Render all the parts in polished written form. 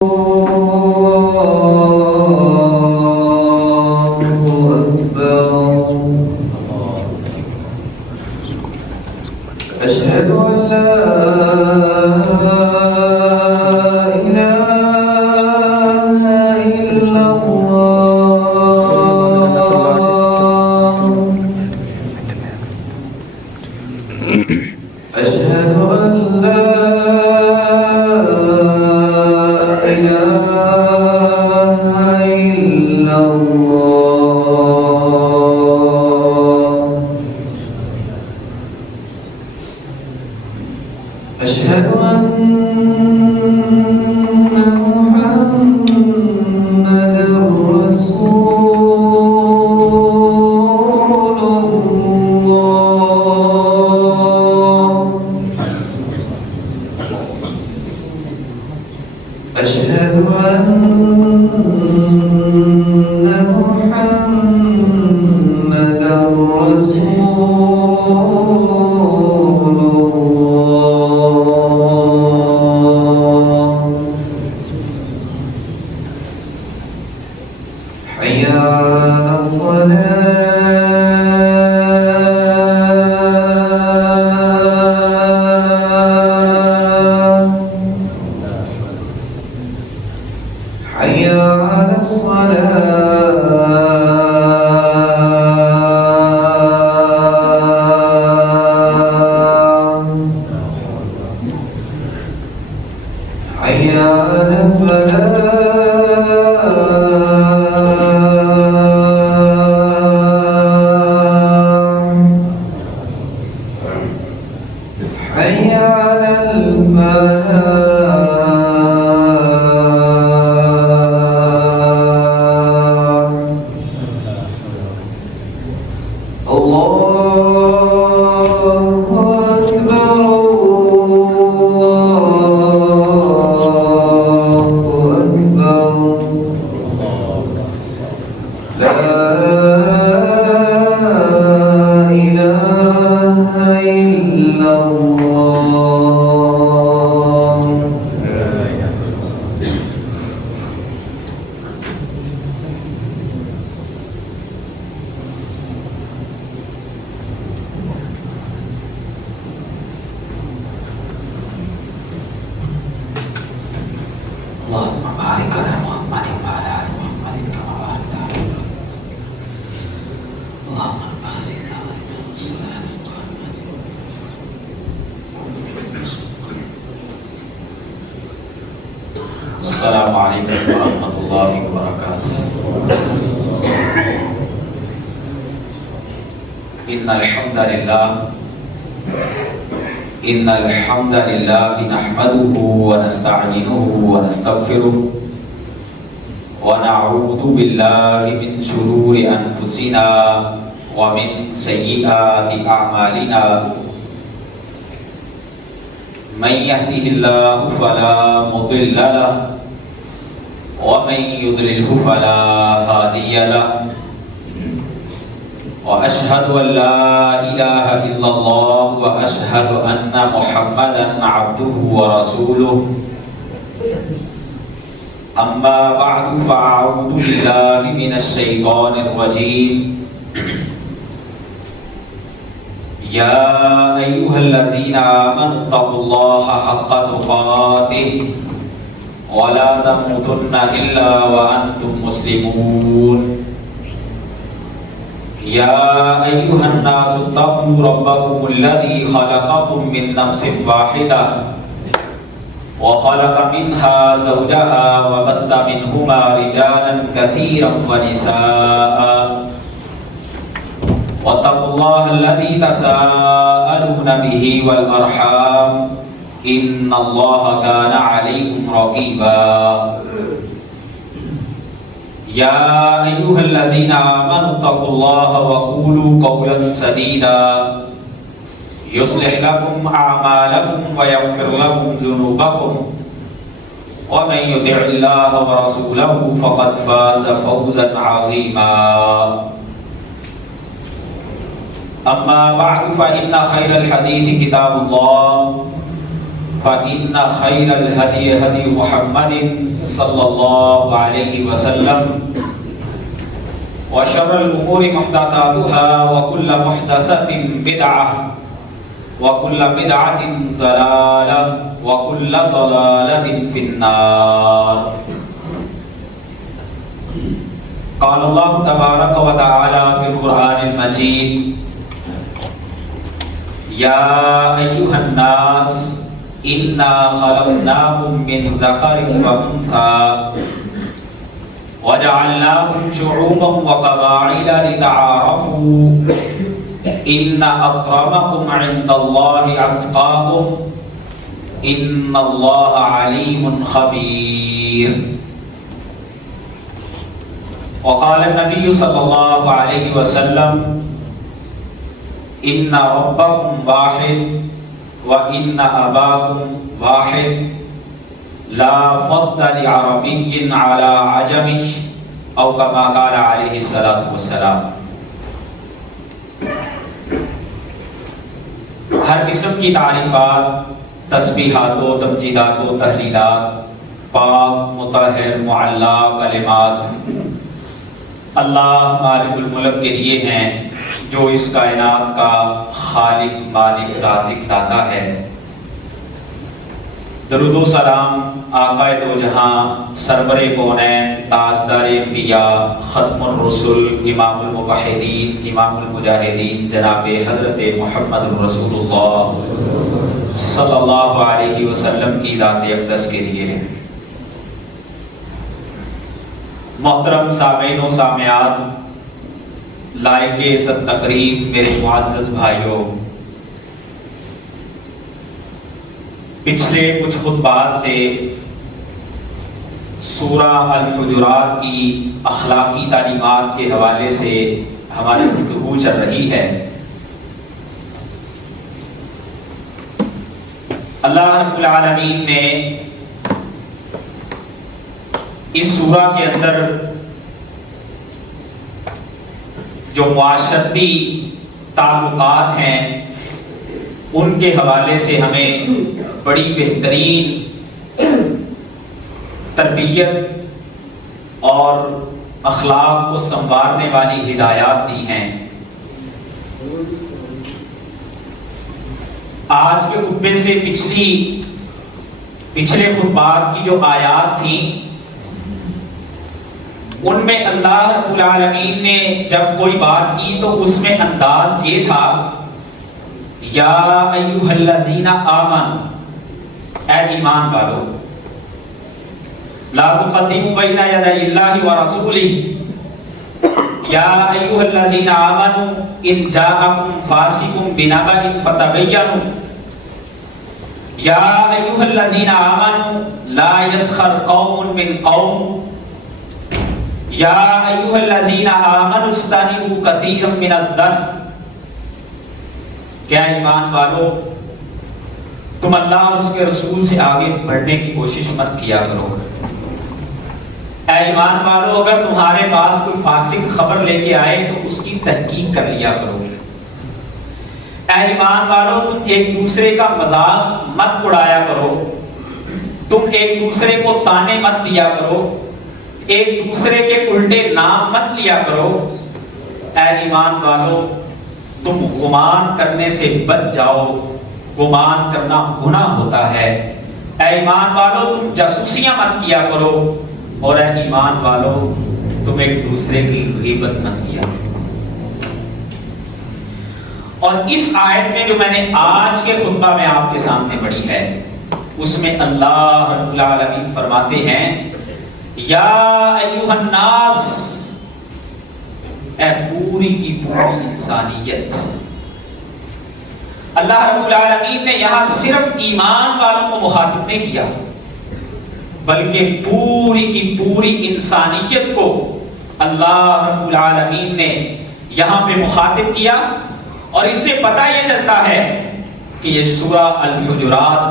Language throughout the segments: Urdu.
أشهد أن لا إله إلا الله. أشهد أن لا إله إلا الله. أشهد أن محمدًا رسول الله. أشهد أن محمدًا رسول الله. حي على الصلاة. حي على الصلاة. حي على الفلاح. حي على الفلاح. الله أكبر. الله أكبر. لا إله إلا الله. اللهم بارك على محمد وعلى آل محمد كما باركت على إبراهيم. اللهم بارك على الصلاة القائمة. السلام عليكم ورحمة الله وبركاته. إن الحمد لله نحمده ونستعينه ونستغفره ونعوذ بالله من شرور أنفسنا ومن سيئات أعمالنا. من يهده الله فلا مضل له ومن يضلله فلا هادي له. وأشهد أن لا إله إلا الله وأشهد أن محمدًا عبده ورسوله. أما بعد فأعوذ بالله من الشيطان الرجيم. يا أيها الذين آمنوا اتقوا الله حق تقاته ولا تموتن إلا وأنتم مسلمون. يا أيها الناس اتقوا ربكم الذي خلقكم من نفس واحدة وخلق منها زوجها وبث منهما رجالا كثيرا ونساء. واتقوا الله الذي تساءلون به والأرحام إن الله كان عليكم رقيبا. يا أيها الذين آمنوا اتقوا الله وقولوا قولا سديدا يصلح لكم أعمالكم ويغفر لكم ذنوبكم ومن يطع الله ورسوله فقد فاز فوزا عظيما. أما بعد فإن خير الحديث كتاب الله فإن خير الهدي هدي محمد صلى الله عليه وسلم وشر الأمور محدثاتها وكل محدثة بدعة وكل بدعة ضلالة وكل ضلالة في النار. قال الله تبارك وتعالى في القرآن المجيد: يا أيها الناس إنا خلقناكم من ذكر وأنثى وجعلناكم شعوبا وقبائل لتعارفوا إن أكرمكم عند الله أتقاكم إن الله عليم خبير. وقال النبي صلى الله عليه وسلم: إن ربكم واحد وإن أباكم واحد لا فضل لعربي على عجمي أو كما قال عليه الصلاة والسلام. ہر قسم کی تعریفات، تسبیحات و تمجیدات و تحلیلات، پاک، مطہر، معلا کلمات اللہ مالک الملک کے لیے ہیں، جو اس کائنات کا خالق، مالک، رازق، داتا ہے. درود و سلام آقائے دو جہاں، سرور کونین، تاجدار انبیاء، ختم الرسل، امام الموحدین، امام المجاہدین، جناب حضرت محمد رسول اللہ صلی اللہ علیہ وسلم کی ذات اقدس کے لیے ہے. محترم سامعین و سامعات، لائق عزت تقریب میرے معزز بھائیوں، پچھلے کچھ خطبات سے سورہ الحجرات کی اخلاقی تعلیمات کے حوالے سے ہماری گفتگو چل رہی ہے. اللہ رب العالمین نے اس سورہ کے اندر جو معاشرتی تعلقات ہیں ان کے حوالے سے ہمیں بڑی بہترین تربیت اور اخلاق کو سنوارنے والی ہدایات دی ہیں. آج کے خطبے سے پچھلے خطبات کی جو آیات تھیں ان میں اللہ رب العالمین نے جب کوئی بات کی تو اس میں انداز یہ تھا: یا ایھا الذین آمنوا، اے ایمان والو، لا تقدموا بین یدی اللہ ورسولہ، یا ایھا الذین آمنوا ان جاءکم فاسق بنبأ فتبینوا، یا ایھا الذین آمنوا لا یسخر قوم من قوم، یا ایھا الذین آمنوا اجتنبوا کثیرا من الظن. کیا ایمان والو، تم اللہ اور اس کے رسول سے آگے بڑھنے کی کوشش مت کیا کرو. اے ایمان والو، اگر تمہارے پاس کوئی فاسق خبر لے کے آئے تو اس کی تحقیق کر لیا کرو. اے ایمان والو، تم ایک دوسرے کا مذاق مت اڑایا کرو، تم ایک دوسرے کو تانے مت دیا کرو، ایک دوسرے کے الٹے نام مت لیا کرو. اے ایمان والو، تم گمان کرنے سے بچ جاؤ، گمان کرنا گناہ ہوتا ہے. اے ایمان والو، تم جاسوسیاں مت کیا کرو، اور اے ایمان والو، تم ایک دوسرے کی غیبت مت کیا کرو. اور اس آیت میں جو میں نے آج کے خطبہ میں آپ کے سامنے پڑھی ہے، اس میں اللہ رب العالمین فرماتے ہیں: یا ایھا الناس، اے پوری کی پوری انسانیت. اللہ رب العالمین نے یہاں صرف ایمان والوں کو مخاطب نہیں کیا، بلکہ پوری کی پوری انسانیت کو اللہ رب العالمین نے یہاں پہ مخاطب کیا. اور اس سے پتہ یہ چلتا ہے کہ یہ سورہ الحجرات،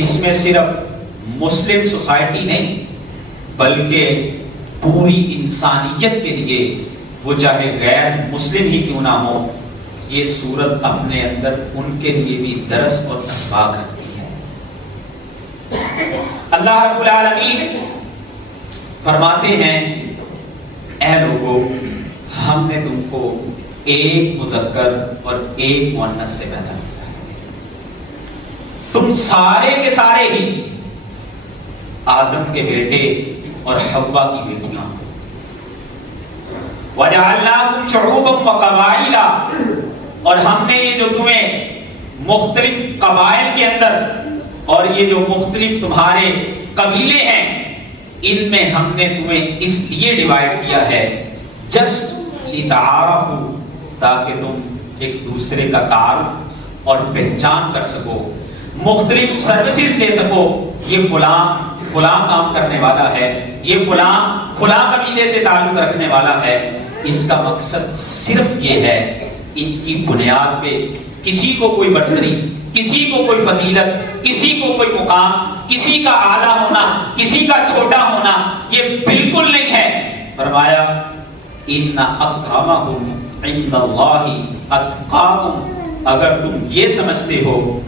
اس میں صرف مسلم سوسائٹی نہیں بلکہ پوری انسانیت کے لیے، وہ چاہے غیر مسلم ہی کیوں نہ ہو، یہ سورت اپنے اندر ان کے لیے بھی درس اور اسباق رکھتی ہے. اللہ رب العالمین فرماتے ہیں اے لوگوں ہم نے تم کو ایک مذکر اور ایک مؤنث سے پیدا کیا ہے. تم سارے کے سارے ہی آدم کے بیٹے اور حوا کی بیٹیاں. وَجَعَلْنَاكُمْ شُعُوبًا وَقَبَائِلَ اور ہم نے یہ جو تمہیں مختلف قبائل کے اندر اور یہ جو مختلف تمہارے قبیلے ہیں ان میں ہم نے تمہیں اس لیے ڈیوائیڈ کیا ہے جسٹ لِتَعَارَفُوا تاکہ تم ایک دوسرے کا تعارف اور پہچان کر سکو, مختلف سروسز دے سکو. یہ فلاں کام کرنے والا ہے, یہ فلاں قبیلے سے تعلق رکھنے والا ہے. اس کا مقصد صرف یہ ہے ان کی بنیاد پہ کسی کو کوئی برتری, کسی کو کوئی فضیلت, کسی کو کوئی مقام, کسی کا اعلیٰ ہونا, کسی کا چھوٹا ہونا یہ بالکل نہیں ہے. فرمایا ان اکرمکم عند اللہ اتقاکم, اگر تم یہ سمجھتے ہو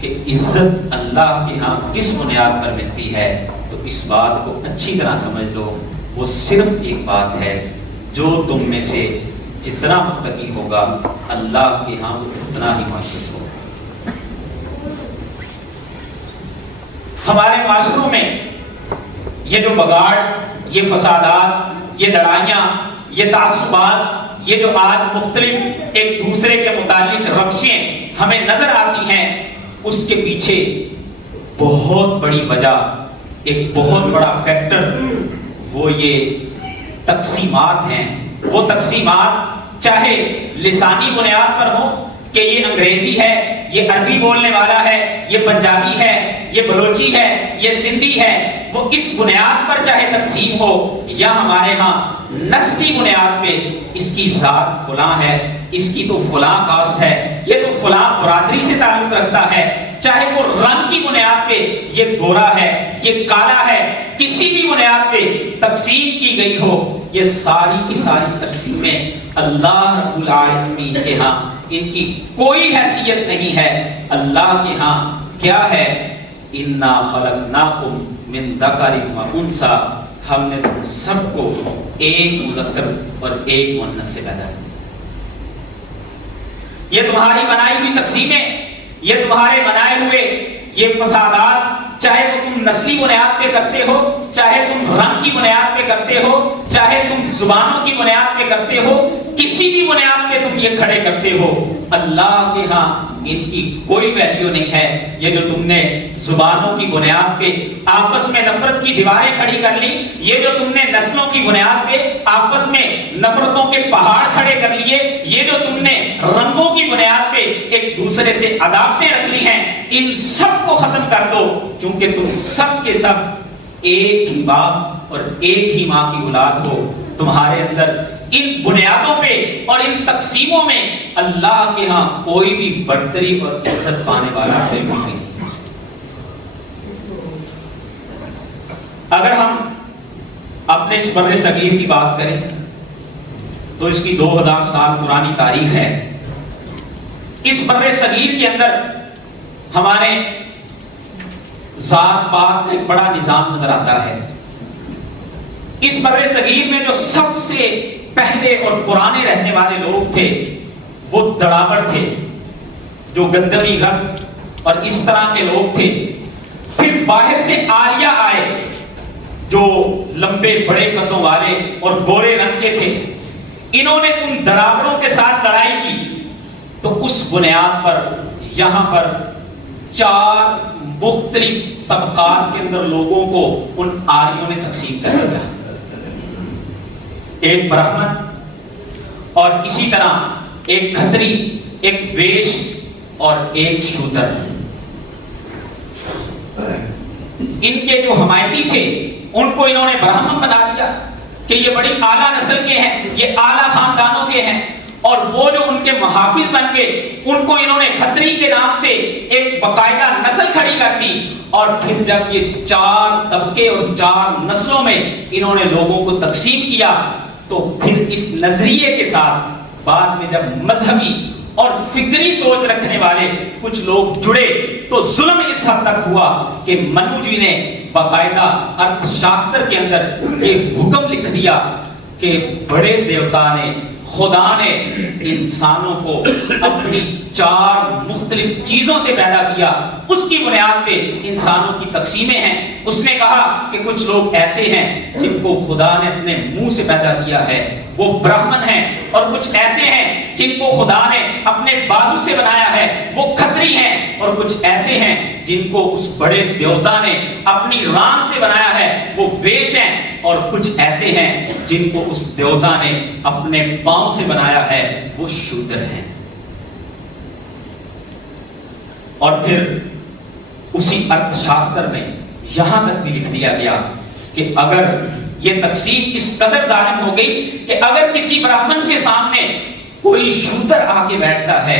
کہ عزت اللہ کے ہاں کس بنیاد پر ملتی ہے تو اس بات کو اچھی طرح سمجھ لو, وہ صرف ایک بات ہے جو تم میں سے جتنا متقی ہوگا اللہ کے ہاں وہ اتنا ہی معزز ہوگا. ہمارے معاشروں میں یہ جو بگاڑ, یہ فسادات, یہ لڑائیاں, یہ تعصبات, یہ جو آج مختلف ایک دوسرے کے متعلق روشیں ہمیں نظر آتی ہیں, اس کے پیچھے بہت بڑی وجہ, ایک بہت بڑا فیکٹر وہ یہ تقسیمات ہیں. وہ تقسیمات چاہے لسانی بنیاد پر ہو کہ یہ انگریزی ہے, یہ عربی بولنے والا ہے, یہ پنجابی ہے, یہ بلوچی ہے, یہ سندھی ہے, وہ اس بنیاد پر چاہے تقسیم ہو یا ہمارے ہاں نسلی بنیاد پہ اس کی ذات فلاں ہے, اس کی تو فلاں کاسٹ ہے, یہ تو فلاں برادری سے تعلق رکھتا ہے, چاہے وہ رنگ کی بنیاد پہ یہ گورا ہے, یہ کالا ہے, کسی بھی بنیاد پہ تقسیم کی گئی ہو, یہ ساری کی ساری تقسیمیں اللہ رب العالمین کے ہاں ان کی کوئی حیثیت نہیں ہے. اللہ کے ہاں کیا ہے, انا خلقناکم من ذکر و انثی, ہم نے تم سب کو ایک مذکر اور ایک مؤنث سے پیدا کیا. یہ تمہاری بنائی ہوئی تقسیمیں, یہ تمہارے بنائے ہوئے یہ فسادات, چاہے وہ تم نسلی بنیاد پہ کرتے ہو, چاہے تم رنگ کی بنیاد پہ کرتے ہو, چاہے تم زبانوں کی بنیاد پہ کرتے ہو, کسی بھی بنیاد پہ تم یہ کھڑے کرتے ہو, اللہ کے ہاں ان کی کوئی ویلیو نہیں ہے. یہ جو تم نے زبانوں کی بنیاد پہ آپس میں نفرت کی دیواریں کھڑی کر لی, یہ جو تم نے نسلوں کی بنیاد پہ آپس میں نفرتوں کے پہاڑ کھڑے کر لیے, یہ جو تم نے رنگوں کی بنیاد پہ ایک دوسرے سے عداوتیں رکھ لی ہیں, ان سب کو ختم کر دو, کیونکہ تم سب کے سب ایک ہی باپ اور ایک ہی ماں کی اولاد ہو. تمہارے اندر ان بنیادوں پہ اور ان تقسیموں میں اللہ کے ہاں کوئی بھی برتری اور عزت پانے والا نہیں. اگر ہم اپنے اس بر صغیر کی بات کریں تو اس کی 2000 سال پرانی تاریخ ہے. اس بر صغیر کے اندر ہمارے ذات پات کا ایک بڑا نظام نظر آتا ہے. اس بر صغیر میں جو سب سے پہلے اور پرانے رہنے والے لوگ تھے وہ دڑابڑ تھے, جو گندمی رنگ اور اس طرح کے لوگ تھے. پھر باہر سے آریہ آئے جو لمبے بڑے قدوں والے اور گورے رنگ کے تھے. انہوں نے ان دڑابڑوں کے ساتھ لڑائی کی تو اس بنیاد پر یہاں پر 4 مختلف طبقات کے اندر لوگوں کو ان آریوں نے تقسیم کر دیا. ایک برہمن اور اسی طرح ایک کھتری, ایک ویش اور ایک شودر. ان کے جو حمایتی تھے ان کو انہوں نے برہمن بنا دیا کہ یہ بڑی اعلیٰ نسل کے ہیں, یہ اعلیٰ خاندانوں کے ہیں, اور وہ جو ان کے محافظ بن گئے ان کو انہوں نے کھتری کے نام سے ایک باقاعدہ نسل کھڑی کر دی. اور پھر جب یہ 4 طبقے اور 4 نسلوں میں انہوں نے لوگوں کو تقسیم کیا تو پھر اس نظریے کے ساتھ بعد میں جب مذہبی اور فکری سوچ رکھنے والے کچھ لوگ جڑے تو ظلم اس حد تک ہوا کہ منو جی نے باقاعدہ ارتھ شاستر کے اندر یہ حکم لکھ دیا کہ بڑے دیوتا نے، خدا نے انسانوں کو اپنی 4 مختلف چیزوں سے پیدا کیا، اس کی بنیاد پہ انسانوں کی تقسیمیں ہیں۔ اس نے کہا کہ کچھ لوگ ایسے ہیں جن کو خدا نے اپنے منہ سے پیدا کیا ہے، وہ برہمن ہیں، اور کچھ ایسے ہیں جن کو خدا نے اپنے بازو سے بنایا ہے، وہ کھتری ہیں، اور کچھ ایسے ہیں جن کو اس بڑے دیوتا نے اپنی ران سے بنایا ہے، وہ ویش ہیں، اور کچھ ایسے ہیں جن کو اس دیوتا نے اپنے پاؤں سے بنایا ہے، وہ شودر ہیں۔ اور پھر اسی ارتھ شاستر میں یہاں تک بھی لکھ دیا گیا کہ اگر یہ تقسیم اس قدر ظالم ہو گئی کہ اگر کسی برہمن کے سامنے کوئی شودر آ کے بیٹھتا ہے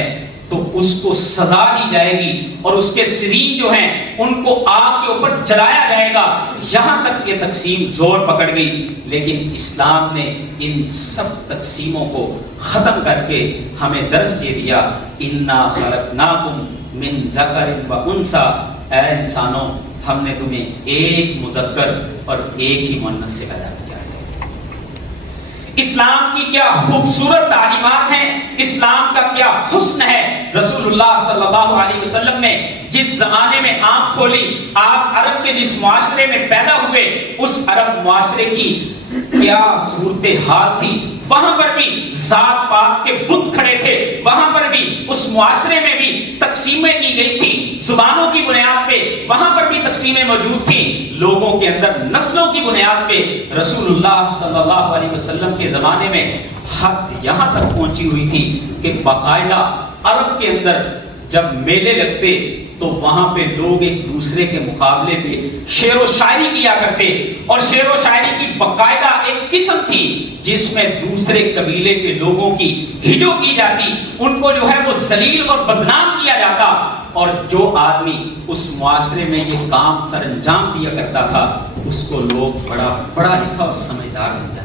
تو اس کو سزا دی جائے گی، اور اس کے سرین جو ہیں ان کو آگ کے اوپر جلایا جائے گا۔ یہاں تک یہ تقسیم زور پکڑ گئی، لیکن اسلام نے ان سب تقسیموں کو ختم کر کے ہمیں درس یہ دیا، اِنَّا خَلَقْنَاكُمْ مِنْ ذَكَرٍ وَأُنْثَىٰ، اے انسانوں ہم نے تمہیں ایک مذکر اور ایک ہی مؤنث سے پیدا کیا ہے۔ اسلام کی کیا خوبصورت تعلیمات ہیں، اسلام کا کیا حسن ہے۔ رسول اللہ صلی اللہ علیہ وسلم نے جس زمانے میں آنکھ کھولی، آپ عرب کے جس معاشرے میں پیدا ہوئے، اس عرب معاشرے کی کیا صورتحال تھی۔ وہاں پر بھی ذات پات کے بت کھڑے تھے، وہاں پر بھی اس معاشرے میں بھی تقسیمیں کی گئی تھی، زبانوں کی بنیاد پہ وہاں پر بھی تقسیمیں موجود تھیں، لوگوں کے اندر نسلوں کی بنیاد پہ۔ رسول اللہ صلی اللہ علیہ وسلم کے زمانے میں حد یہاں تک پہنچی ہوئی تھی کہ باقاعدہ عرب کے اندر جب میلے لگتے تو وہاں پہ لوگ ایک دوسرے کے مقابلے پہ شعر و شاعری کیا کرتے، اور شعر و شاعری کی باقاعدہ ایک قسم تھی جس میں دوسرے قبیلے کے لوگوں کی ہجو کی جاتی، ان کو جو ہے وہ ذلیل اور بدنام کیا جاتا، اور جو آدمی اس معاشرے میں یہ کام سر انجام دیا کرتا تھا اس کو لوگ بڑا لکھا اور سمجھدار سمجھا۔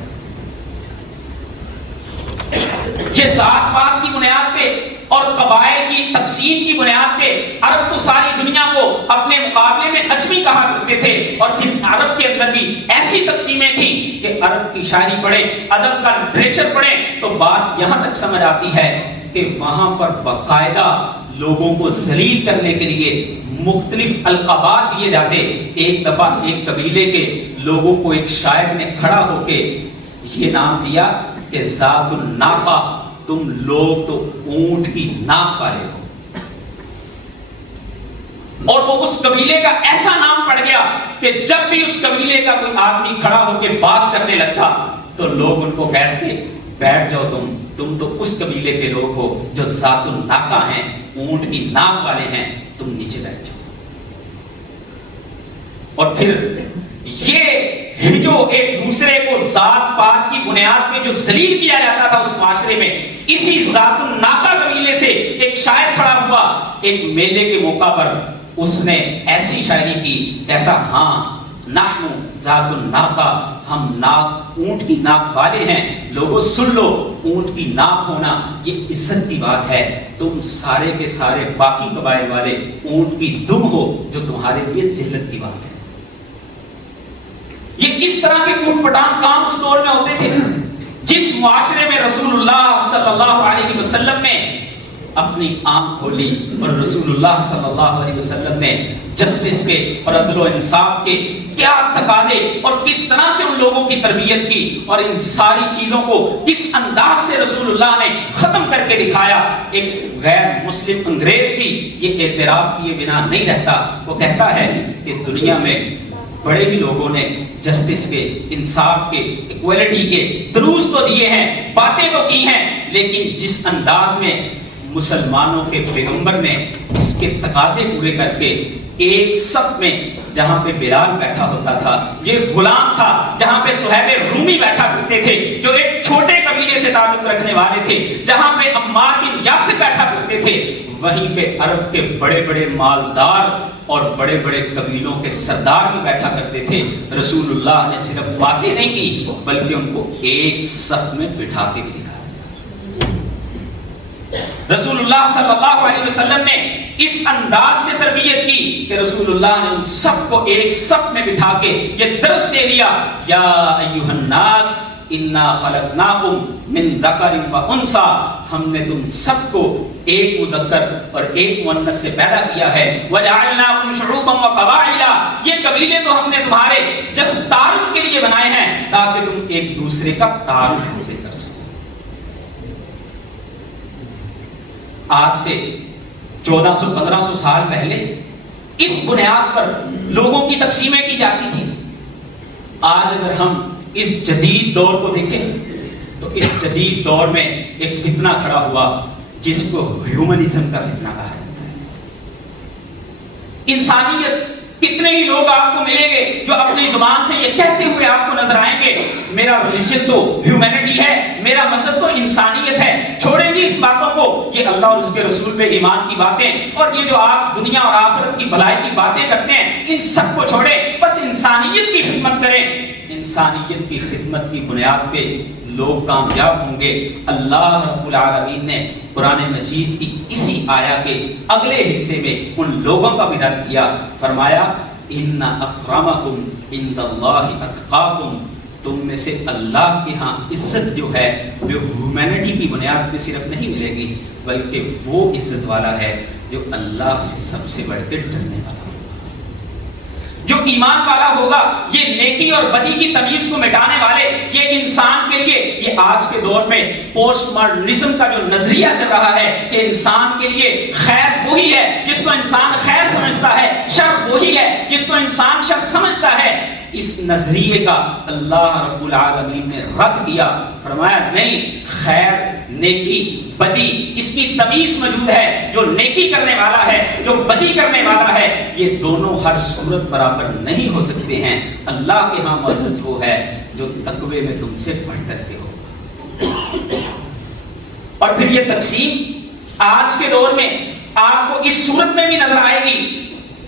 یہ ذات پات کی بنیاد پہ اور قبائل کی تقسیم کی بنیاد پہ عرب تو ساری دنیا کو اپنے مقابلے میں اجمی کہا کرتے تھے، اور پھر عرب کے اندر بھی ایسی تقسیمیں تھیں کہ عرب کی شاعری پڑھے، ادب کا لٹریچر پڑھے تو بات یہاں تک سمجھ آتی ہے کہ وہاں پر باقاعدہ لوگوں کو ذلیل کرنے کے لیے مختلف القابات دیے جاتے۔ ایک دفعہ ایک قبیلے کے لوگوں کو ایک شاعر نے کھڑا ہو کے یہ نام دیا کہ ذات الناقہ، تم لوگ تو اونٹ کی ناک والے ہو، اور وہ اس قبیلے کا ایسا نام پڑ گیا کہ جب بھی اس قبیلے کا کوئی آدمی کھڑا ہو کے بات کرنے لگتا تو لوگ ان کو کہتے بیٹھ جاؤ، تم تو اس قبیلے کے لوگ ہو جو ذات الناقہ ہیں، اونٹ کی ناک والے ہیں، تم نیچے بیٹھ جاؤ۔ اور پھر یہ جو ایک دوسرے کو ذات پات کی بنیاد پہ جو ذلیل کیا جاتا تھا اس معاشرے میں، اسی ذات الناقہ قبیلے سے ایک شاعر کھڑا ہوا ایک میلے کے موقع پر، اس نے ایسی شاعری کی، کہتا ہاں نحن ذات الناقہ، ہم ناک اونٹ کی ناک والے ہیں، لوگوں سن لو، اونٹ کی ناک ہونا یہ عزت کی بات ہے، تم سارے کے سارے باقی قبائل والے اونٹ کی دم ہو جو تمہارے لیے ذلت کی بات ہے۔ یہ اس طرح کے کوٹ پٹان کام اس دور میں ہوتے تھے۔ جس معاشرے میں رسول اللہ صلی اللہ علیہ وسلم نے اپنی آنکھ کھولی اور رسول اللہ صلی اللہ علیہ وسلم نے جسٹس کے اور عدل و انصاف کے کیا تقاضے اور کس طرح سے ان لوگوں کی تربیت کی اور ان ساری چیزوں کو کس انداز سے رسول اللہ نے ختم کر کے دکھایا، ایک غیر مسلم انگریز بھی یہ اعتراف کیے بنا نہیں رہتا۔ وہ کہتا ہے کہ دنیا میں بڑے ہی لوگوں نے جسٹس کے، انصاف کے، ایکوالٹی کے دروس تو دیے ہیں، باتیں تو کی ہیں، لیکن جس انداز میں مسلمانوں کے پیغمبر نے اس کے تقاضے پورے کر کے ایک صف میں جہاں پہ بلال بیٹھا ہوتا تھا، یہ غلام تھا، جہاں پہ صہیب رومی بیٹھا کرتے تھے جو ایک چھوٹے قبیلے سے تعلق رکھنے والے تھے، جہاں پہ عمار بن یاسر بیٹھا کرتے تھے، وہیں پہ عرب کے بڑے بڑے مالدار اور بڑے بڑے قبیلوں کے سردار بھی بیٹھا کرتے تھے۔ رسول اللہ نے صرف باتیں نہیں کی بلکہ ان کو ایک صف میں بٹھا کے بھی دکھایا۔ رسول اللہ صلی اللہ علیہ وسلم نے اس انداز سے تربیت کی کہ رسول اللہ نے ان سب کو ایک صف میں بٹھا کے یہ درس دے دیا، یا ایھا الناس انا خلقناکم من ذکر و انثی، ہم نے تم سب کو ایک مذکر اور ایک مؤنث سے پیدا کیا ہے، وجعلناکم شعوبا وقبائل، یہ قبیلے تو ہم نے تمہارے جس تعارف کے لیے بنائے ہیں تاکہ تم ایک دوسرے کا تعارف حاصل کر سکو۔ آج سے 1400-1500 سال پہلے اس بنیاد پر لوگوں کی تقسیمیں کی جاتی تھی۔ آج اگر ہم اس جدید دور کو دیکھیں تو اس جدید دور میں ایک فتنہ کھڑا ہوا جس کو ہیومنزم کا فتنہ کہا جاتا ہے۔ انسانیت، کتنے ہی لوگ آپ کو ملیں گے جو اپنی زبان سے یہ کہتے ہوئے آپ کو نظر آئیں گے میرا ریلیجن تو ہیومینٹی ہے، میرا مذہب تو انسانیت ہے، چھوڑیں گی اس باتوں کو، یہ اللہ اور اس کے رسول پہ ایمان کی باتیں اور یہ جو آپ دنیا اور آخرت کی بھلائی کی باتیں کرتے ہیں ان سب کو چھوڑیں، بس انسانیت کی خدمت کریں۔ انسانیت کی خدمت کی بنیاد پہ لوگ کامیاب ہوں گے۔ اللہ رب العالمین نے قرآن مجید کی اسی آیا کے اگلے حصے میں ان لوگوں کا بھی رد کیا، فرمایا ان اکرمکم عند اللہ اتقاکم، تم میں سے اللہ کے ہاں عزت جو ہے وہ ہیومینٹی کی بنیاد پہ صرف نہیں ملے گی، بلکہ وہ عزت والا ہے جو اللہ سے سب سے بڑھ کے ڈرنے والا، جو ایمان والا ہوگا، یہ نیکی اور بدی کی تمیز کو مٹانے والے، یہ انسان کے لیے، یہ آج کے دور میں پوسٹ ماڈرنزم کا جو نظریہ چل رہا ہے کہ انسان کے لیے خیر وہی ہے جس کو انسان خیر سمجھتا ہے، شر وہی ہے جس کو انسان شر سمجھتا ہے، اس نظریے کا اللہ رب العالمین نے رد کیا، فرمایا نہیں، خیر، نیکی، بدی، اس کی تمیز موجود ہے، جو نیکی کرنے والا ہے، جو بدی کرنے والا ہے، یہ دونوں ہر صورت برابر نہیں ہو سکتے ہیں۔ اللہ کے ہاں معزز وہ ہے جو تقوی میں تم سے بڑھ کر کے ہو۔ اور پھر یہ تقسیم آج کے دور میں آپ کو اس صورت میں بھی نظر آئے گی۔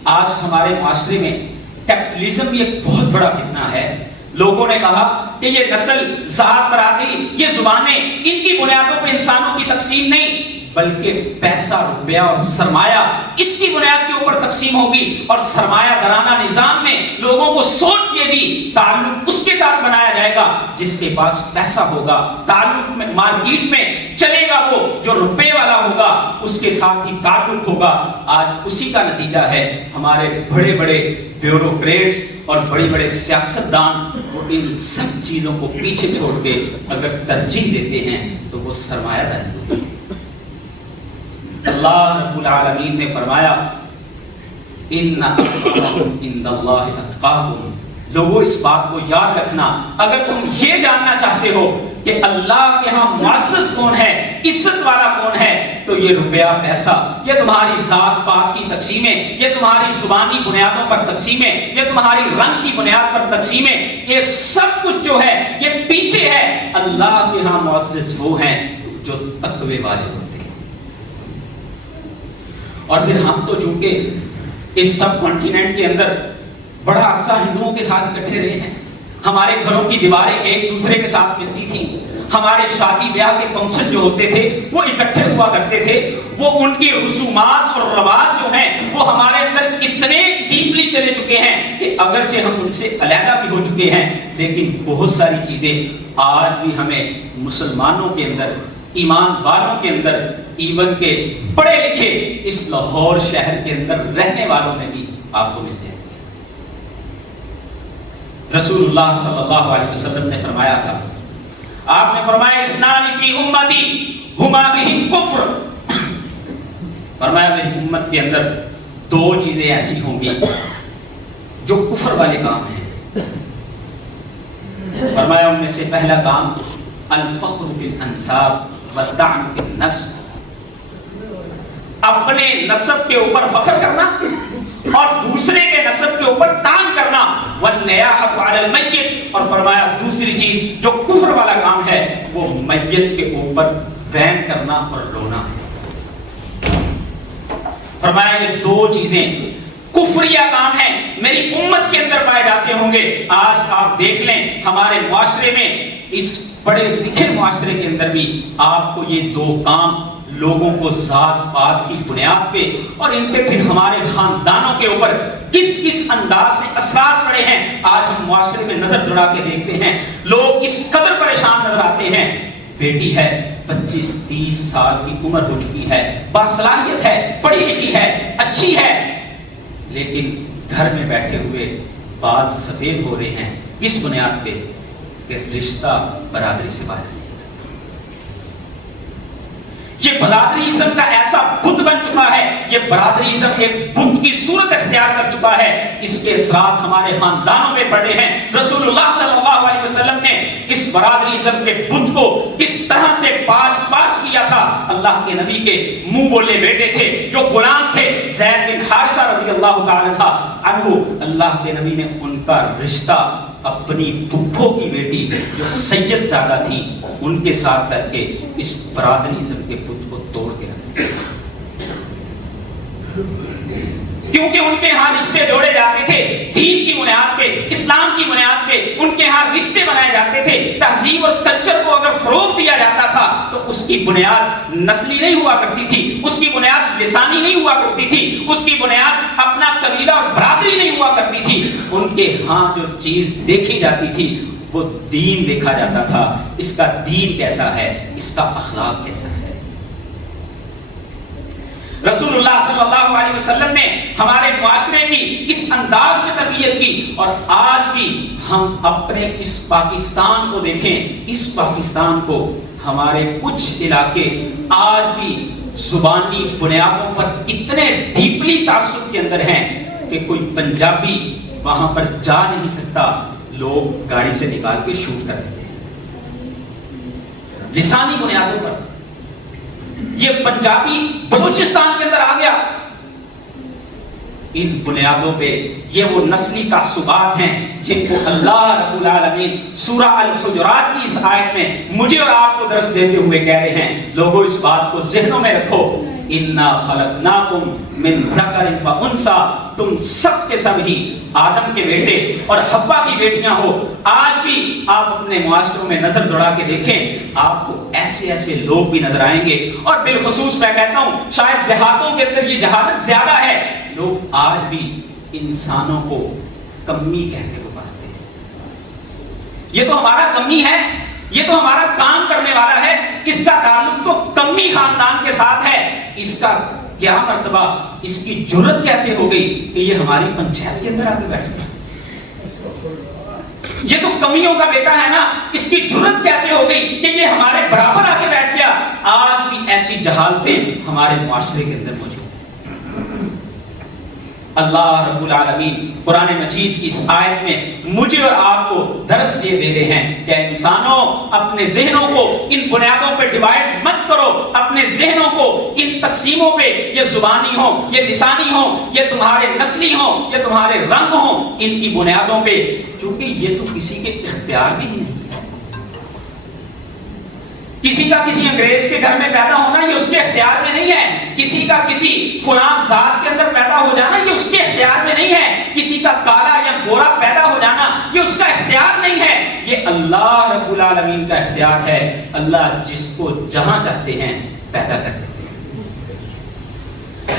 آج ہمارے معاشرے میں کیپٹلزم بھی ایک بہت بڑا فتنہ ہے۔ لوگوں نے کہا کہ یہ نسل، ذات، برادری، یہ زبانیں، ان کی بنیادوں پہ انسانوں کی تقسیم نہیں بلکہ پیسہ، روپیہ اور سرمایہ، اس کی بنیاد کے اوپر تقسیم ہوگی، اور سرمایہ دارانہ نظام میں لوگوں کو سوچ یہ دی تعلق اس کے ساتھ بنایا جائے گا جس کے پاس پیسہ ہوگا، تعلق میں مارکیٹ میں چلے گا، وہ جو روپے والا ہوگا اس کے ساتھ ہی تعلق ہوگا۔ آج اسی کا نتیجہ ہے ہمارے بڑے بڑے بیوروکریٹس اور بڑے بڑے سیاستدان وہ ان سب چیزوں کو پیچھے چھوڑ کے اگر ترجیح دیتے ہیں تو وہ سرمایہ داری ہوگی۔ اللہ رب العالمین نے فرمایا ان اکرمکم عند اللہ اتقاکم، لوگوں اس بات کو یاد رکھنا، اگر تم یہ جاننا چاہتے ہو کہ اللہ کے ہاں معزز کون ہے، عزت والا کون ہے، تو یہ روپیہ، پیسہ، یہ تمہاری ذات پات کی تقسیمیں، یہ تمہاری زبانی بنیادوں پر تقسیمیں، یہ تمہاری رنگ کی بنیاد پر تقسیمیں، یہ سب کچھ جو ہے یہ پیچھے ہے۔ اللہ کے ہاں معزز وہ ہیں جو تقوی والے ہوتے ہیں۔ اور پھر ہم تو چونکہ اس سب کانٹیننٹ کے اندر بڑا عرصہ ہندوؤں کے ساتھ اکٹھے رہے ہیں، ہمارے گھروں کی دیواریں ایک دوسرے کے ساتھ ملتی تھیں، ہمارے شادی بیاہ کے فنکشن جو ہوتے تھے وہ اکٹھے ہوا کرتے تھے، وہ ان کی رسومات اور رواج جو ہیں وہ ہمارے اندر اتنے ڈیپلی چلے چکے ہیں کہ اگرچہ ہم ان سے علیحدہ بھی ہو چکے ہیں لیکن بہت ساری چیزیں آج بھی ہمیں مسلمانوں کے اندر، ایمان والوں کے اندر، ایون کے پڑھے لکھے اس لاہور شہر کے اندر رہنے والوں میں بھی آپ کو ملتے ہیں۔ رسول اللہ صلی اللہ علیہ وسلم نے فرمایا تھا، آپ نے فرمایا اسنان فی امتی ہما بہم کفر، فرمایا میری امت کے اندر دو چیزیں ایسی ہوں گی جو کفر والے کام ہیں۔ فرمایا ان میں سے پہلا کام الفخر فی الانساب والطعن فی النسب، اپنے نسب کے اوپر فخر کرنا اور دوسرے کے نسب کے اوپر طعن کرنا، والنیاحۃ علی المیت، اور فرمایا دوسری چیز جو کفر والا کام ہے وہ میت کے اوپر بین کرنا اور رونا۔ فرمایا یہ دو چیزیں کفریہ کام ہیں، میری امت کے اندر پائے جاتے ہوں گے۔ آج آپ دیکھ لیں ہمارے معاشرے میں، اس بڑے لکھے معاشرے کے اندر بھی آپ کو یہ دو کام لوگوں کو ذات پات کی بنیاد پہ اور ان پہ پھر ہمارے خاندانوں کے اوپر کس کس انداز سے اثرات پڑے ہیں آج ہم معاشرے میں نظر دوڑا کے دیکھتے ہیں. لوگ اس قدر پریشان نظر آتے ہیں. بیٹی ہے 25-30 سال کی عمر ہو چکی ہے, باصلاحیت ہے, پڑھی لکھی ہے, اچھی ہے, لیکن گھر میں بیٹھے ہوئے بال سفید ہو رہے ہیں. کس بنیاد پہ؟ کہ رشتہ برادری سے باہر. یہ برادریزم کا ایسا بت بن چکا ہے, یہ برادریزم ایک بت کی صورت اختیار کر چکا ہے. اس کے اثرات ہمارے خاندانوں میں پڑے ہیں. رسول اللہ صلی اللہ علیہ وسلم نے اس برادریزم کے بت کو کس طرح سے پاش کیا تھا. اللہ کے نبی کے منہ بولے بیٹے تھے جو غلام تھے, زید بن حارثہ رضی اللہ تعالی عنہ. اللہ کے نبی نے ان کا رشتہ اپنی پھپھو کی بیٹی جو سید زادہ تھی ان کے ساتھ کر کے اس برادریزم کے بت کو توڑ کے رکھا. کیونکہ ان کے ہاں رشتے جوڑے جاتے تھے دین کی بنیاد پہ, اسلام کی بنیاد پہ. ان کے ہاں رشتے بنائے جاتے تھے. تہذیب اور کلچر کو اگر فروغ دیا جاتا تھا تو اس کی بنیاد نسلی نہیں ہوا کرتی تھی, اس کی بنیاد لسانی نہیں ہوا کرتی تھی, اس کی بنیاد اپنا قبیلہ اور برادری نہیں ہوا کرتی تھی. ان کے ہاں جو چیز دیکھی جاتی تھی وہ دین دیکھا جاتا تھا. اس کا دین کیسا ہے, اس کا اخلاق کیسا ہے. رسول اللہ صلی اللہ علیہ وسلم نے ہمارے معاشرے کی اس انداز میں تربیت کی. اور آج بھی ہم اپنے اس پاکستان کو دیکھیں, اس پاکستان کو ہمارے کچھ علاقے آج بھی زبانی بنیادوں پر اتنے ڈیپلی تعصب کے اندر ہیں کہ کوئی پنجابی وہاں پر جا نہیں سکتا, لوگ گاڑی سے نکال کے شوٹ کر دیتے ہیں لسانی بنیادوں پر. یہ پنجابی بلوچستان کے اندر آ گیا. ان بنیادوں پہ یہ وہ نسلی تعصبات ہیں جن کو اللہ رب العالمین سورہ الحجرات کی اس آیت میں مجھے اور آپ کو درس دیتے ہوئے کہہ رہے ہیں, لوگوں اس بات کو ذہنوں میں رکھو. انا خلقناکم من ذکر و انثی, تم سب کے سب ہی آدم کے بیٹے اور حوا کی بیٹیاں ہو. آج بھی آپ اپنے معاشروں میں نظر دوڑا کے دیکھیں, آپ کو ایسے ایسے لوگ بھی نظر آئیں گے. اور بالخصوص میں کہتا ہوں شاید دیہاتوں کے اندر یہ جہالت زیادہ ہے, لوگ آج بھی انسانوں کو کمی کہنے کو پڑھتے ہیں. یہ تو ہمارا کمی ہے, یہ تو ہمارا کام کرنے والا ہے, اس کا تعلق تو کمی خاندان کے ساتھ ہے. اس کا کیا مرتبہ, اس کی جرت کیسے ہو گئی کہ یہ ہماری پنچایت کے اندر آ کے بیٹھ گیا. یہ تو کمیوں کا بیٹا ہے نا, اس کی جرت کیسے ہو گئی کہ یہ ہمارے برابر آ کے بیٹھ گیا. آج بھی ایسی جہالتیں ہمارے معاشرے کے اندر موجود ہیں. اللہ رب العالمین قرآن مجید کی اس آیت میں مجھے اور آپ کو درس دے رہے ہیں کہ انسانوں اپنے ذہنوں کو ان بنیادوں پہ ڈیوائیڈ مت کرو. اپنے ذہنوں کو ان تقسیموں پہ, یہ زبانی ہو, یہ لسانی ہو, یہ تمہارے نسلی ہو, یہ تمہارے رنگ ہو, ان کی بنیادوں پہ, چونکہ یہ تو کسی کے اختیار بھی نہیں. کسی کا کسی انگریز کے گھر میں پیدا ہونا یہ اس کے اختیار میں نہیں ہے. کسی کا کسی فلاں ذات کے اندر پیدا ہو جانا یہ اس کے اختیار میں نہیں ہے. کسی کا کالا یا گورا پیدا ہو جانا یہ اس کا اختیار نہیں ہے, یہ اللہ رب العالمین کا اختیار ہے. اللہ جس کو جہاں چاہتے ہیں پیدا کر دیتے ہیں.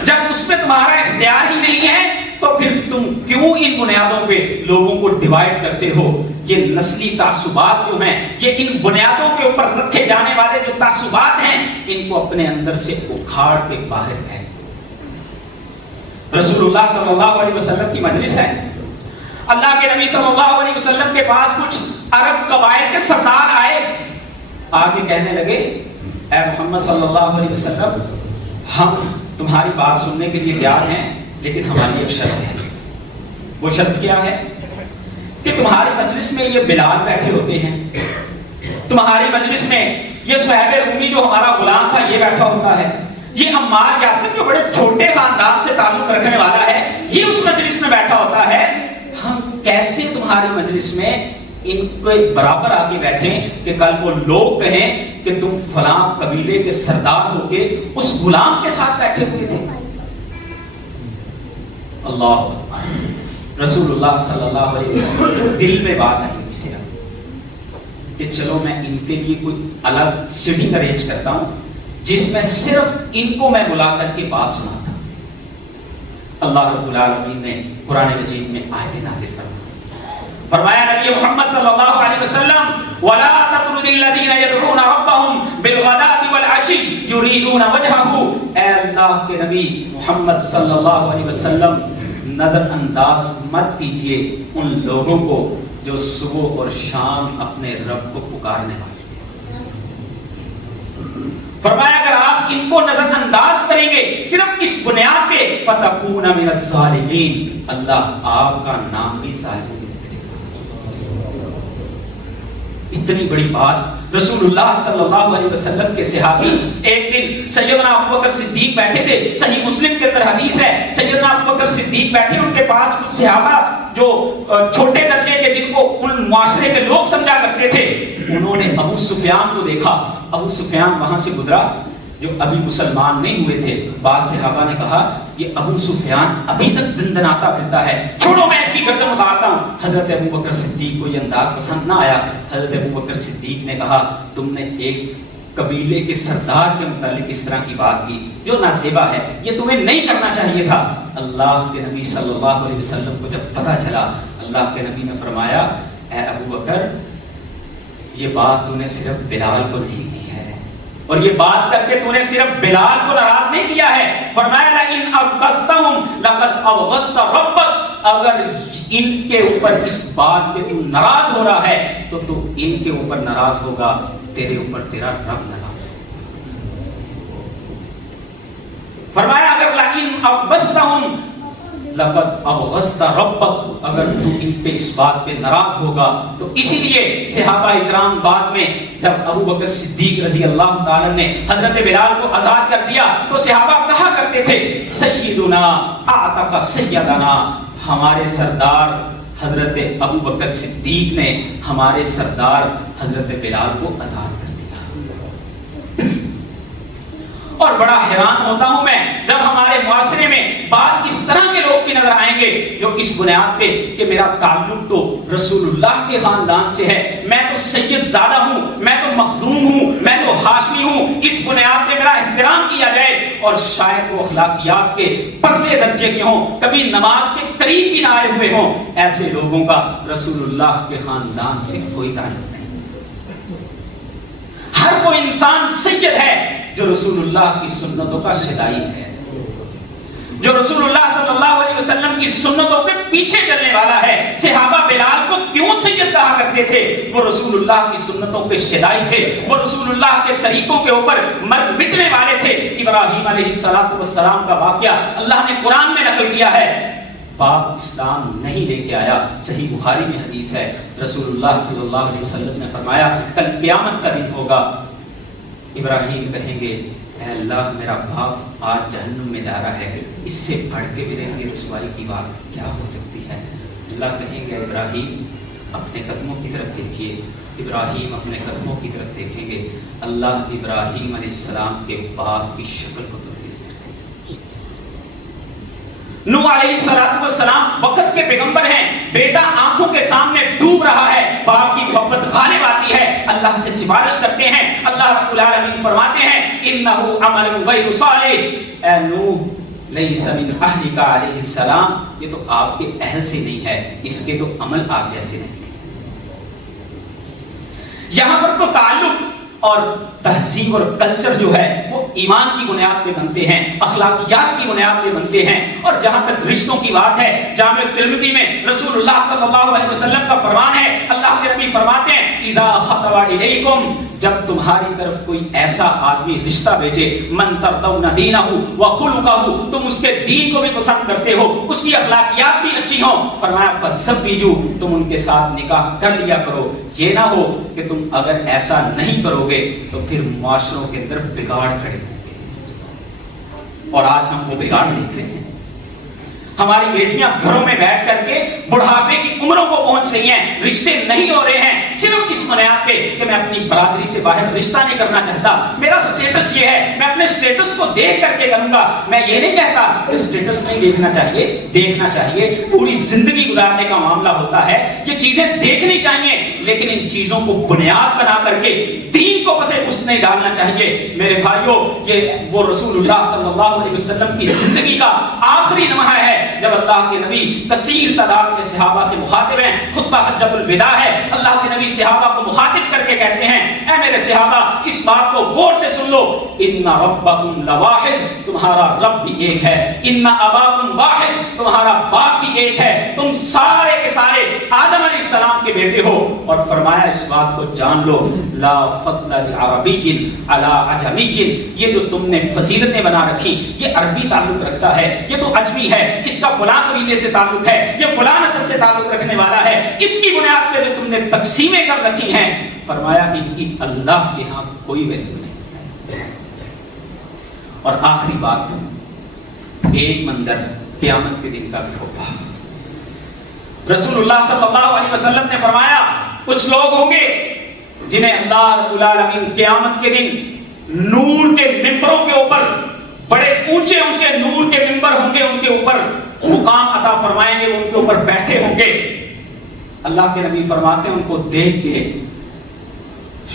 جب اس پہ تمہارا اختیار ہی نہیں ہے تو پھر تم کیوں ان بنیادوں پہ لوگوں کو ڈیوائیڈ کرتے ہو. یہ نسلی تعصبات جو ہیں, یہ ان بنیادوں کے اوپر رکھے جانے والے جو تعصبات ہیں, ان کو اپنے اندر سے اکھاڑ کے باہر پھینک. رسول اللہ صلی اللہ علیہ وسلم کی مجلس ہے, اللہ کے نبی صلی اللہ علیہ وسلم کے پاس کچھ عرب قبائل کے سردار آئے, آگے کہنے لگے اے محمد صلی اللہ علیہ وسلم, ہم تمہاری بات سننے کے لیے تیار ہیں, لیکن ہماری ایک شرط ہے. وہ شرط کیا ہے کہ تمہاری مجلس میں یہ بلال بیٹھے ہوتے ہیں, تمہاری مجلس میں یہ صہیب رومی جو ہمارا غلام تھا یہ بیٹھا ہوتا ہے, یہ عمار یاسر جو بڑے چھوٹے خاندان سے تعلق رکھنے والا ہے یہ اس مجلس میں بیٹھا ہوتا ہے. ہم کیسے تمہاری مجلس میں ان کے برابر آ کے بیٹھیں کہ کل وہ لوگ کہیں کہ تم فلاں قبیلے کے سردار ہو کے اس غلام کے ساتھ بیٹھے ہوئے تھے. اللہ رسول اللہ صلی اللہ علیہ وسلم دل میں بات آئی کہ چلو میں ان کے لیے کوئی الگ سٹنگ ارینج کرتا ہوں, جس میں صرف ان کو میں بلا کر کے بات سناتا. اللہ رب العالمین نے قرآن مجید میں آیت نازل فرمایا نبی محمد صلی اللہ علیہ وسلم وَلَا تَطْرُدِ الَّذِينَ يَدْعُونَ رَبَّهُمْ بِالْغَدَاةِ وَالْعَشِيِّ يُرِيدُونَ وَجْهَهُ. اے اللہ کے نبی محمد صلی اللہ علیہ وسلم نظر انداز مت کیجئے ان لوگوں کو جو صبح اور شام اپنے رب کو پکارنے والے. فرمایا اگر آپ ان کو نظر انداز کریں گے صرف اس بنیاد پہ فَتَكُونَ مِنَ الظَّالِمِينَ, اللہ آپ کا نام بھی ظالم. اتنی بڑی بات رسول اللہ صلی اللہ علیہ وسلم کے صحابی ایک دن سیدنا ابوبکر صدیق بیٹھے تھے. صحیح مسلم کے اندر حدیث ہے, سیدنا ابوبکر صدیق بیٹھے, ان کے پاس کچھ صحابہ جو چھوٹے درجے کے جن کو ان معاشرے کے لوگ سمجھا کرتے تھے, انہوں نے ابو سفیان کو دیکھا. ابو سفیان وہاں سے گزرا جو ابھی مسلمان نہیں ہوئے تھے. بعض صحابہ نے کہا یہ ابو سفیان ابھی تک دندناتا پھرتا ہے, چھوڑو میں اس کی گردن اتارتا ہوں. حضرت ابوبکر صدیق کو یہ انداز پسند نہ آیا. حضرت ابوبکر صدیق نے کہا تم نے ایک قبیلے کے سردار کے متعلق اس طرح کی بات کی جو نازیبا ہے, یہ تمہیں نہیں کرنا چاہیے تھا. اللہ کے نبی صلی اللہ علیہ وسلم کو جب پتہ چلا, اللہ کے نبی نے فرمایا اے ابوبکر یہ بات تو نے صرف بلال کو نہیں کی ہے, اور یہ بات کر کے تو نے صرف بلال کو ناراض نہیں کیا ہے. فرمایا لَإِنْ أَبْغَضْتَهُمْ لَقَدْ أَبْغَضْتَ رَبَّكَ, اگر ان کے اوپر اس بات پہ تو ناراض ہو رہا ہے تو تو ان کے اوپر ناراض ہوگا, تیرے اوپر تیرا رب ناراض ہوگا. فرمایا اگر لَإِنْ أَبْغَضْتَهُمْ لقد ابغضت ربک, اگر تو ان پہ اس بات پہ ناراض ہوگا. تو اسی لیے صحابہ اکرام بعد میں جب ابوبکر صدیق رضی اللہ تعالی نے حضرت بلال کو آزاد کر دیا تو صحابہ کہا کرتے تھے سیدنا اعتق سیدنا, ہمارے سردار حضرت ابوبکر صدیق نے ہمارے سردار حضرت بلال کو آزاد کر دیا. اور بڑا حیران ہوتا ہوں میں جب ہمارے معاشرے میں بعض اس طرح کے لوگ بھی نظر آئیں گے جو اس بنیاد پہ کہ میرا تعلق تو رسول اللہ کے خاندان سے ہے, میں تو سید زادہ ہوں, میں تو مخدوم ہوں, میں تو ہاشمی ہوں, اس بنیاد پہ میرا احترام کیا جائے. اور شاید وہ اخلاقیات کے پرلے درجے کے ہوں, کبھی نماز کے قریب بھی نہ آئے ہوئے ہوں, ایسے لوگوں کا رسول اللہ کے خاندان سے کوئی تعلق نہیں. ہر کوئی انسان سید ہے جو رسول اللہ کی سنتوں کا شدائی ہے, جو رسول اللہ صلی اللہ علیہ وسلم کی سنتوں پہ پیچھے چلنے والا ہے. صحابہ بلال کو کیوں سید کہا کرتے تھے؟ وہ رسول اللہ کی سنتوں پہ شدائی تھے, وہ رسول اللہ کے طریقوں کے اوپر مرد مٹنے والے تھے. ابراہیم علیہ السلام کا واقعہ اللہ نے قرآن میں نقل کیا ہے. باپ اسلام نہیں لے کے آیا, صحیح بخاری میں حدیث ہے, رسول اللہ صلی اللہ علیہ وسلم نے فرمایا کل قیامت کا دن ہوگا, ابراہیم کہیں گے اے اللہ میرا باپ آج جہنم میں جا رہا ہے, اس سے بڑھ کے بھی رہیں گے رسوائی کی بات کیا ہو سکتی ہے. اللہ کہیں گے ابراہیم اپنے قدموں کی طرف دیکھیے, ابراہیم اپنے قدموں کی طرف دیکھیں گے, اللہ ابراہیم علیہ السلام کے باپ کی شکل کو نوح علیہ السلام وقت کے پیغمبر ہیں, بیٹا آنکھوں کے سامنے ڈوب رہا ہے, باپ کی محبت غالب آتی ہے, اللہ سے سفارش کرتے ہیں. اللہ رب العالمین فرماتے ہیں انه عمل غیر صالح, اے نوح لیس من اہلک علیہ السلام, یہ تو آپ کے اہل سے نہیں ہے, اس کے تو عمل آپ جیسے نہیں. یہاں پر تو تعلق اور تہذیب اور کلچر جو ہے وہ ایمان کی بنیاد پہ بنتے ہیں, اخلاقیات کی بنیاد پہ بنتے ہیں. اور جہاں تک رشتوں کی بات ہے, جامع ترمذی میں رسول اللہ صلی اللہ علیہ وسلم کا فرمان ہے, اللہ کے نبی فرماتے ہیں اذا خطب الیکم, جب تمہاری طرف کوئی ایسا آدمی رشتہ بھیجے, من ترضون دینہ وخلقہ, تم اس کے دین کو بھی پسند کرتے ہو, اس کی اخلاقیات بھی اچھی ہوں, فرمایا فزوجوا, تم ان کے ساتھ نکاح کر لیا کرو. یہ نہ ہو کہ تم اگر ایسا نہیں کرو گے تو پھر معاشروں کے اندر بگاڑ کھڑے ہوں گے, اور آج ہم وہ بگاڑ دیکھ رہے ہیں. ہماری بیٹیاں گھروں میں بیٹھ کر کے بڑھاپے کی عمروں کو پہنچ رہی ہیں، رشتے نہیں ہو رہے ہیں صرف اس بنیاد پہ کہ میں اپنی برادری سے باہر رشتہ نہیں کرنا چاہتا، میرا سٹیٹس یہ ہے، میں اپنے سٹیٹس کو دیکھ کر کے کروں گا۔ میں یہ نہیں کہتا کہ سٹیٹس نہیں دیکھنا چاہیے، دیکھنا چاہیے، پوری زندگی گزارنے کا معاملہ ہوتا ہے، یہ چیزیں دیکھنی چاہیے، لیکن ان چیزوں کو بنیاد بنا کر کے دین کو پسے پشت نہیں ڈالنا چاہیے۔ میرے بھائیوں، یہ وہ رسول اللہ صلی اللہ علیہ وسلم کی زندگی کا آخری لمحہ ہے جب اللہ کے نبی کثیر تعداد میں صحابہ سے مخاطب ہیں، خطبہ حجۃ الوداع ہے، اللہ کے نبی صحابہ کو مخاطب کر کے کہتے ہیں اے میرے صحابہ اس بات کو غور سے سن لو، ان ربکم لواحد، تمہارا رب بھی ایک ہے، ان اباکم واحد، تمہارا باپ بھی ایک ہے، تم سارے کے سارے آدم علیہ السلام کے بیٹے ہو، اور فرمایا اس بات کو جان لو لا فضل لعربی علی عجمی، یہ جو تم نے فضیلتیں بنا رکھی یہ عربی تعلق رکھتا ہے، یہ تو عجمی ہے، اس کا فلاں قبیلے سے تعلق ہے، یہ فلاں نسل سے تعلق رکھنے والا ہے، اس کی بنیاد پہ جو تم نے تقسیمیں کر رکھی ہیں، فرمایا ان کی اللہ کے ہاں کوئی ویلیو نہیں۔ اور آخری بات، ایک منظر قیامت کے دن کا بھی ہوگا۔ رسول اللہ صلی اللہ علیہ وسلم نے فرمایا کچھ لوگ ہوں گے جنہیں اللہ رب العالمین قیامت کے دن نور کے ممبروں کے اوپر، بڑے اونچے اونچے نور کے ممبر ہوں گے، ان کے اوپر مقام عطا فرمائیں گے، وہ ان کے اوپر بیٹھے ہوں گے۔ اللہ کے نبی فرماتے ہیں ان کو دیکھ کے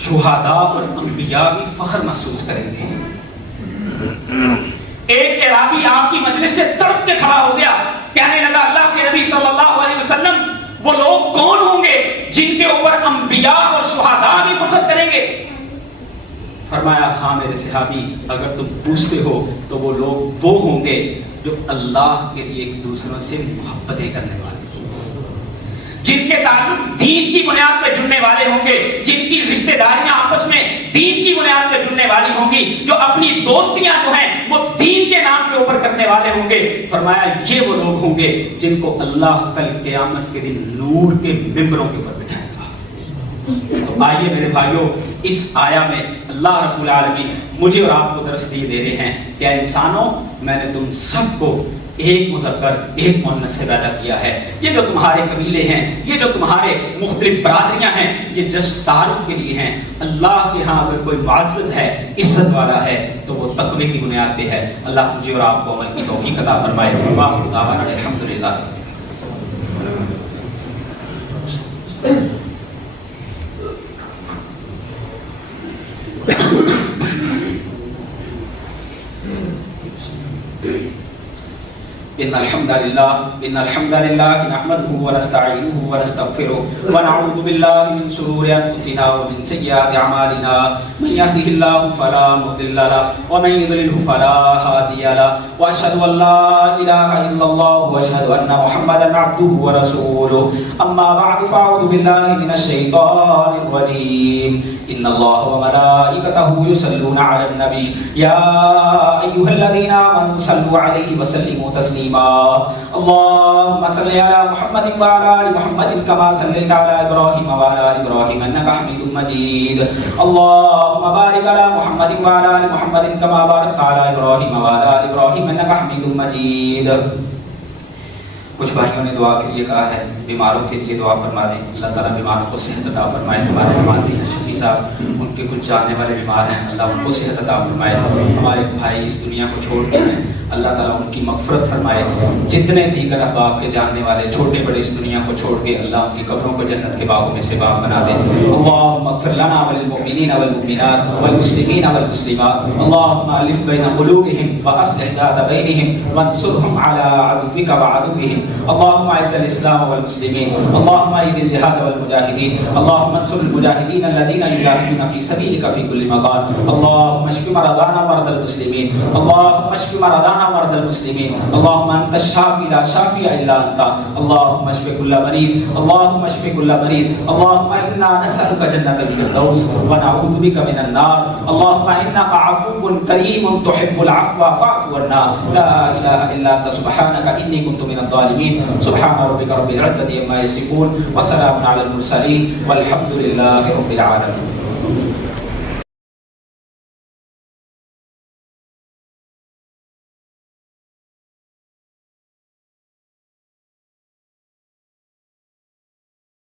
شہداء اور انبیاء بھی فخر محسوس کریں گے۔ ایک اعرابی آپ کی مجلس سے تڑپ کے کھڑا ہو گیا، کہنے لگا اللہ کے نبی صلی اللہ علیہ وسلم وہ لوگ کون ہوں گے جن کے اوپر انبیاء اور شہداء بھی فخر کریں گے؟ فرمایا ہاں میرے صحابی، اگر تم پوچھتے ہو تو وہ لوگ وہ ہوں گے جو اللہ کے لیے ایک دوسروں سے محبتیں کرنے والے، جن کے تعلق دین کی بنیاد پہ جڑنے والے ہوں گے، جن کی رشتہ داریاں آپس میں دین کی بنیاد پہ جڑنے والی ہوں گی، جو اپنی دوستیاں جو ہیں وہ دین کے نام کے اوپر کرنے والے ہوں گے۔ فرمایا یہ وہ لوگ ہوں گے جن کو اللہ کل قیامت کے دن نور کے ممبروں کے اوپر بٹھائے گا۔ تو آئیے میرے بھائیوں، اس آیا میں اللہ رب العالمین مجھے اور آپ کو درس دیے دے رہے ہیں کہ اے انسانوں، میں نے تم سب کو ایک مذکر ایک مؤنث سے پیدا کیا ہے۔ یہ جو تمہارے قبیلے ہیں، یہ جو تمہارے مختلف برادریاں ہیں، یہ جسٹ تعارف کے لیے ہیں۔ اللہ کے ہاں اگر کوئی معزز ہے، عزت والا ہے، تو وہ تقوی کی بنیاد پہ ہے۔ اللہ مجھے اور آپ کو عمل کی توفیق عطا فرمائے۔ وآخر دعوانا الحمدللہ۔ إن الحمد لله نحمده ونستعينه ونستغفره ونعوذ بالله من شرور أنفسنا ومن سيئات أعمالنا، من يهده الله فلا مضل له ومن يضلل فلا هادي له، وأشهد أن لا إله إلا الله وأشهد أن محمدا عبده ورسوله، أما بعد فأعوذ بالله من الشيطان الرجيم، إن الله وملائكته يصلون على النبي يا أيها الذين آمنوا صلوا عليه وسلموا تسليما، اللهم صل على محمد وعلى آل محمد كما صليت على إبراهيم وعلى آل إبراهيم إنك حميد مجيد، اللهم بارك على محمد وعلى آل محمد كما باركت على إبراهيم وعلى آل إبراهيم إنك حميد مجيد۔ کچھ بھائیوں نے دعا کے لیے کہا ہے، بیماروں کے لیے دعا فرما دیں، اللہ تعالیٰ بیماروں کو صحت عطا فرمائے۔ ہمارے نمازی ہیں شفیع صاحب، ان کے کچھ جاننے والے بیمار ہیں، اللہ ان کو صحت عطا فرمائے۔ ہمارے بھائی اس دنیا کو چھوڑ کے ہیں، اللہ تعالیٰ ان کی مغفرت فرمائے۔ جتنے دیگر احباب کے جاننے والے چھوٹے بڑے اس دنیا کو چھوڑ کے، اللہ ان کی قبروں کو جنت کے باغوں میں سے باغ بنا دے۔ اللهم اغفر لنا وللمؤمنین والمؤمنات والمسلمین والمسلمات، اللهم الف بین قلوبهم واصلح ذات بینهم وانصرهم على عدوك وعدوهم، اللهم اعز الاسلام والمسلمين، اللهم ايد الجهاد والمجاهدين، اللهم انصر المجاهدين الذين يجاهدون في سبيلك في كل مكان، اللهم اشف مرضانا ومرضى المسلمين، اللهم اشف مرضانا ومرضى المسلمين، اللهم انت الشافي لا شافي الا انت، اللهم اشف كل مريض، اللهم اشف كل مريض، اللهم انا نسالك جنة الفردوس ونعوذ بك من النار، اللهم انك عفو كريم تحب العفو فاعف عنا، لا اله الا انت سبحانك اني كنت من الظالمين، سبحان ربك رب العزة عما يصفون وسلام على المرسلين والحمد لله رب العالمين۔